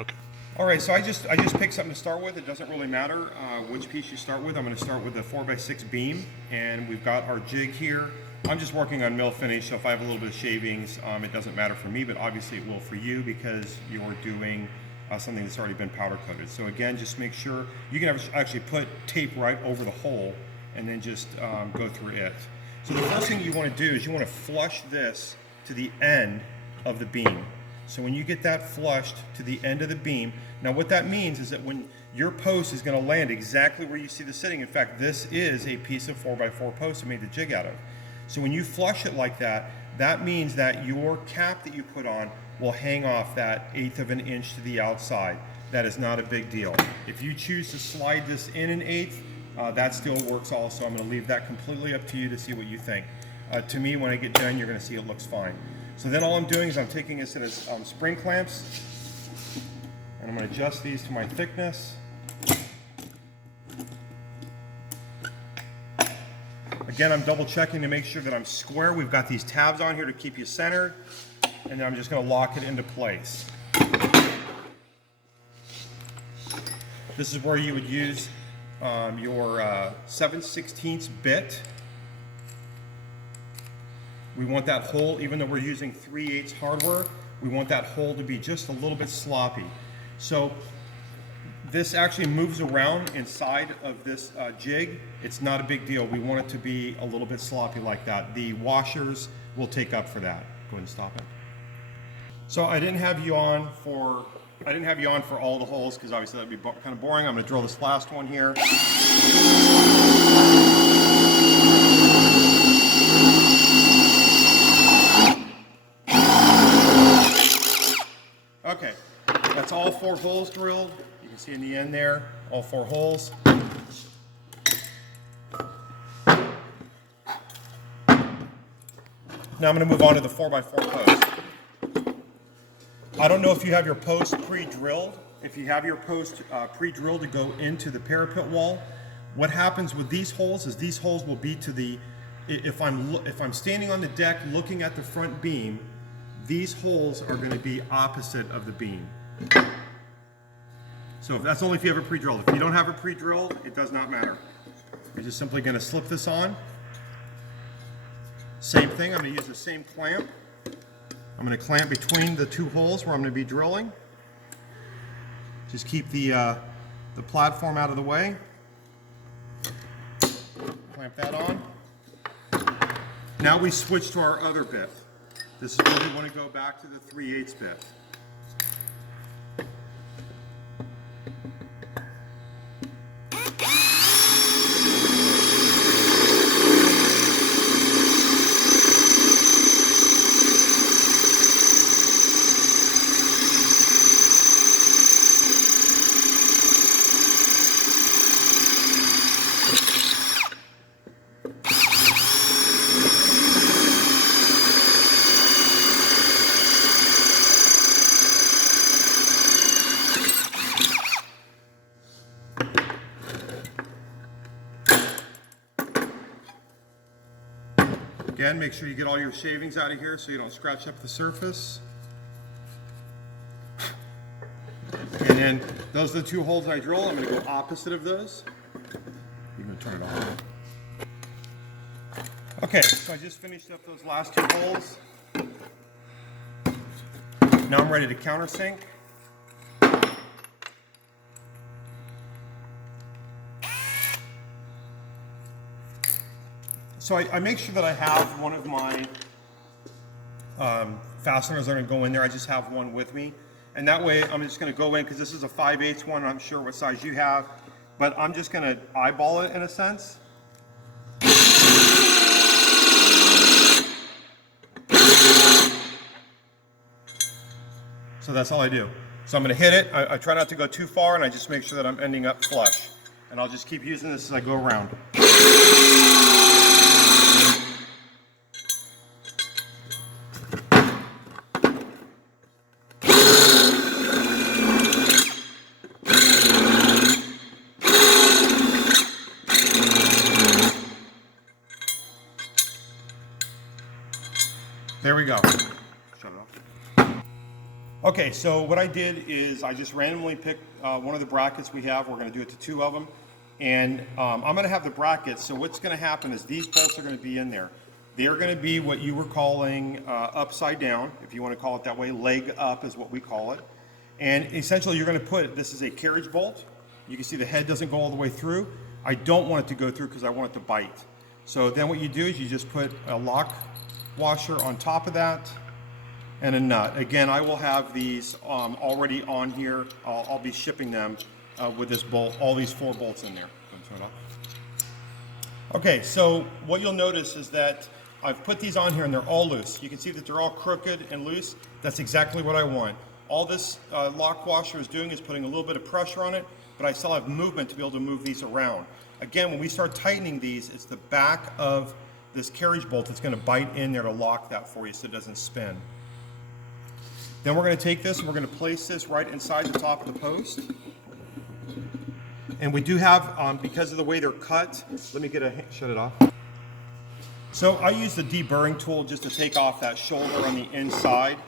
Okay. All right, so I just picked something to start with. It doesn't really matter which piece you start with. I'm going to start with the 4x6 beam, and we've got our jig here. I'm just working on mill finish, so if I have a little bit of shavings, it doesn't matter for me, but obviously it will for you because you're doing something that's already been powder coated. So again, just make sure you can actually put tape right over the hole and then just go through it. So the first thing you want to do is you want to flush this to the end of the beam. So when you get that flushed to the end of the beam, now what that means is that when your post is going to land exactly where you see the sitting, in fact this is a piece of 4x4 post I made the jig out of. So when you flush it like that, that means that your cap that you put on will hang off that 1/8 of an inch to the outside. That is not a big deal. If you choose to slide this in an 1/8, that still works also. I'm going to leave that completely up to you to see what you think. To me, when I get done, you're going to see it looks fine. So then all I'm doing is I'm taking this in as spring clamps, and I'm going to adjust these to my thickness. Again, I'm double checking to make sure that I'm square. We've got these tabs on here to keep you centered, and then I'm just going to lock it into place. This is where you would use your 7/16 bit. We want that hole, even though we're using 3/8 hardware, we want that hole to be just a little bit sloppy. So this actually moves around inside of this jig. It's not a big deal. We want it to be a little bit sloppy like that. The washers will take up for that. Go ahead and stop it. So I didn't have you on for all the holes because obviously that'd be kind of boring. I'm going to drill this last one here. Okay, that's all 4 holes drilled. You can see in the end there, all 4 holes. Now I'm going to move on to the 4x4 post. I don't know if you have your post pre-drilled. If you have your post pre-drilled to go into the parapet wall, what happens with these holes is these holes will be to the, if I'm standing on the deck looking at the front beam, these holes are going to be opposite of the beam. So that's only if you have it pre-drilled. If you don't have it pre-drilled, it does not matter. You're just simply going to slip this on. Same thing, I'm going to use the same clamp. I'm going to clamp between the 2 holes where I'm going to be drilling. Just keep the platform out of the way. Clamp that on. Now we switch to our other bit. This is where we want to go back to the 3/8 bit. Again, make sure you get all your shavings out of here so you don't scratch up the surface. And then those are the 2 holes I drill. I'm going to go opposite of those. You're going to turn it off. Okay, so I just finished up those last 2 holes. Now I'm ready to countersink. So I make sure that I have one of my fasteners that are going to go in there. I just have one with me. And that way I'm just going to go in, because this is a 5/8 one. I'm sure what size you have. But I'm just going to eyeball it in a sense. So that's all I do. So I'm going to hit it. I try not to go too far, and I just make sure that I'm ending up flush. And I'll just keep using this as I go around. There we go. Shut it off. Okay, so what I did is I just randomly picked one of the brackets we have. We're going to do it to 2 of them. And I'm going to have the brackets. So what's going to happen is these bolts are going to be in there. They're going to be what you were calling upside down, if you want to call it that way. Leg up is what we call it. And essentially you're going to put, this is a carriage bolt. You can see the head doesn't go all the way through. I don't want it to go through because I want it to bite. So then what you do is you just put a lock washer on top of that and a nut. Again, I will have these already on here. I'll be shipping them with this bolt, all these 4 bolts in there. Turn it off. Okay, so what you'll notice is that I've put these on here and they're all loose. You can see that they're all crooked and loose. That's exactly what I want. All this lock washer is doing is putting a little bit of pressure on it, but I still have movement to be able to move these around. Again, when we start tightening these, it's the back of this carriage bolt that's going to bite in there to lock that for you so it doesn't spin. Then we're going to take this and we're going to place this right inside the top of the post. And we do have, because of the way they're cut, let me shut it off. So I use the deburring tool just to take off that shoulder on the inside.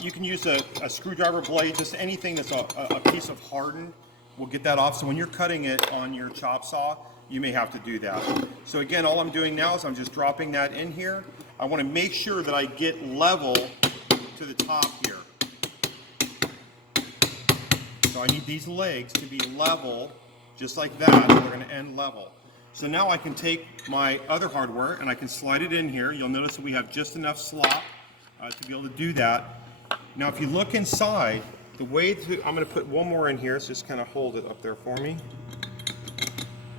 You can use a screwdriver blade, just anything that's a piece of hardened will get that off. So when you're cutting it on your chop saw, you may have to do that. So again, all I'm doing now is I'm just dropping that in here. I want to make sure that I get level to the top here. So I need these legs to be level, just like that. They're going to end level. So now I can take my other hardware and I can slide it in here. You'll notice that we have just enough slop to be able to do that. Now if you look inside, the way to, I'm going to put one more in here, so just kind of hold it up there for me.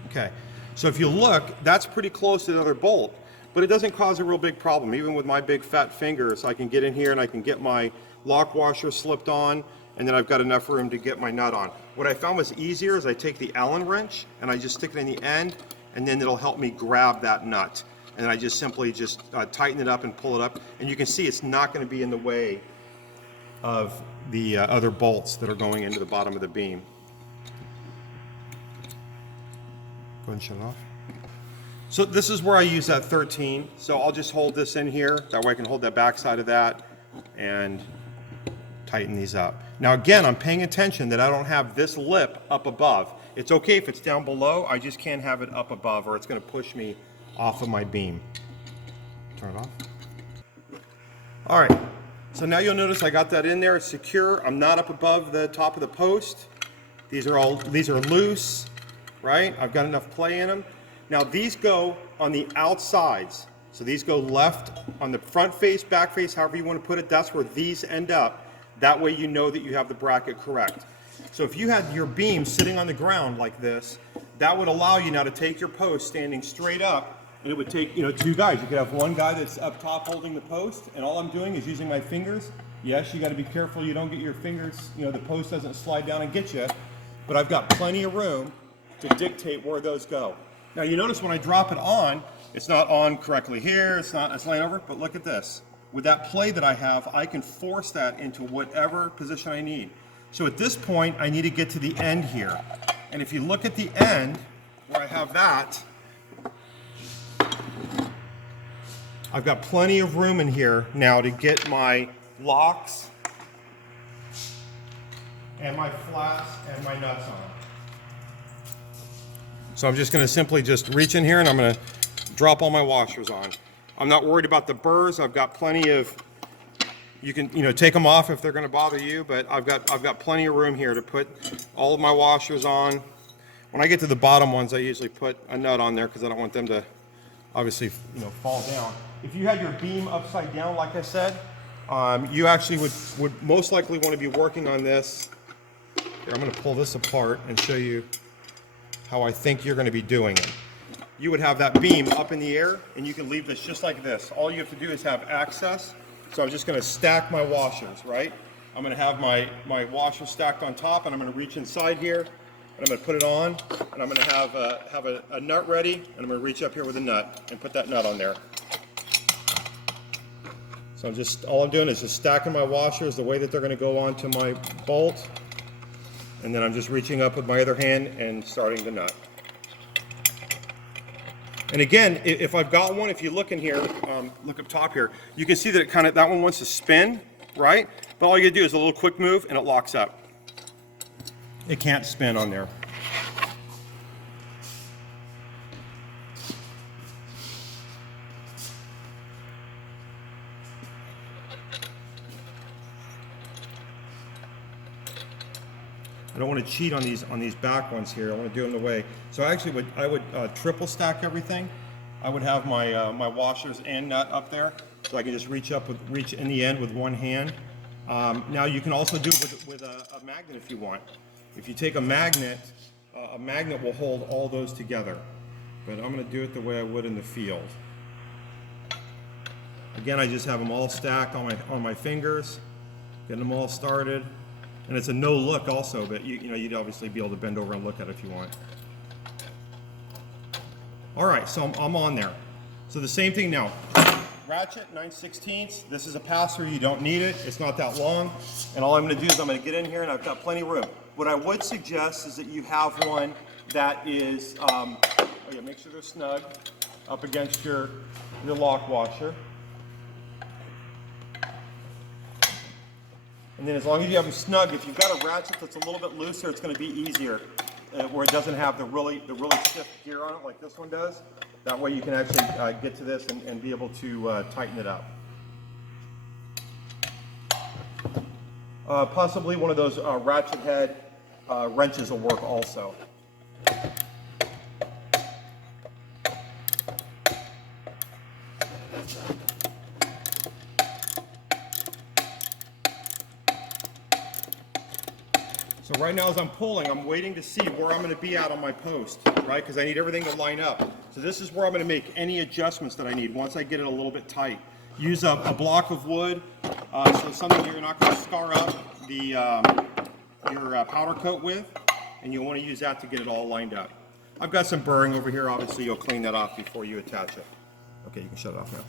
Okay, so if you look, that's pretty close to the other bolt, but it doesn't cause a real big problem. Even with my big fat fingers, I can get in here and I can get my lock washer slipped on, and then I've got enough room to get my nut on. What I found was easier is I take the Allen wrench and I just stick it in the end, and then it'll help me grab that nut. And then I just simply tighten it up and pull it up, and you can see it's not going to be in the way of the other bolts that are going into the bottom of the beam. Go ahead and shut it off. So this is where I use that 13. So I'll just hold this in here. That way I can hold that back side of that and tighten these up. Now again, I'm paying attention that I don't have this lip up above. It's okay if it's down below, I just can't have it up above or it's going to push me off of my beam. Turn it off. All right, so now you'll notice I got that in there, it's secure. I'm not up above the top of the post. These are loose, right? I've got enough play in them. Now these go on the outsides. So these go left on the front face, back face, however you want to put it, that's where these end up. That way you know that you have the bracket correct. So if you had your beam sitting on the ground like this, that would allow you now to take your post standing straight up, and it would take, 2 guys. You could have one guy that's up top holding the post, and all I'm doing is using my fingers. Yes, you got to be careful you don't get your fingers, the post doesn't slide down and get you, but I've got plenty of room to dictate where those go. Now you notice when I drop it on, it's not on correctly here, it's laying over, but look at this. With that play that I have, I can force that into whatever position I need. So at this point, I need to get to the end here. And if you look at the end, where I have that, I've got plenty of room in here now to get my locks and my flats and my nuts on. So I'm just going to simply just reach in here and I'm going to drop all my washers on. I'm not worried about the burrs. I've got plenty of, you can take them off if they're going to bother you, but I've got plenty of room here to put all of my washers on. When I get to the bottom ones, I usually put a nut on there because I don't want them to obviously fall down. If you had your beam upside down, like I said, you actually would most likely want to be working on this. Here, I'm going to pull this apart and show you how I think you're going to be doing it. You would have that beam up in the air, and you can leave this just like this. All you have to do is have access. So I'm just going to stack my washers, right? I'm going to have my washers stacked on top, and I'm going to reach inside here, and I'm going to put it on, and I'm going to have a nut ready, and I'm going to reach up here with a nut and put that nut on there. So all I'm doing is just stacking my washers the way that they're going to go onto my bolt, and then I'm just reaching up with my other hand and starting the nut. And again, if I've got one, if you look in here, look up top here, you can see that that one wants to spin, right? But all you gotta do is a little quick move and it locks up. It can't spin on there. I don't want to cheat on these back ones here. I want to do them the way. So I would triple stack everything. I would have my my washers and nut up there, so I can just reach in the end with one hand. Now you can also do it with a magnet if you want. If you take a magnet will hold all those together. But I'm going to do it the way I would in the field. Again, I just have them all stacked on my fingers, getting them all started. And it's a no look also, but you know, you'd obviously be able to bend over and look at it if you want. All right, so I'm on there. So the same thing now. Ratchet, 9/16. This is a pass-through, you don't need it. It's not that long. And all I'm gonna do is I'm gonna get in here and I've got plenty of room. What I would suggest is that you have one that is, oh yeah, make sure they're snug up against your lock washer. And then as long as you have them snug, if you've got a ratchet that's a little bit looser, it's going to be easier, where it doesn't have the really stiff gear on it like this one does. That way you can actually get to this and be able to tighten it up. Possibly one of those ratchet head wrenches will work also. So right now as I'm pulling, I'm waiting to see where I'm going to be at on my post, right? Because I need everything to line up. So this is where I'm going to make any adjustments that I need once I get it a little bit tight. Use a block of wood, so something you're not going to scar up your powder coat with, and you'll want to use that to get it all lined up. I've got some burring over here. Obviously, you'll clean that off before you attach it. Okay, you can shut it off now.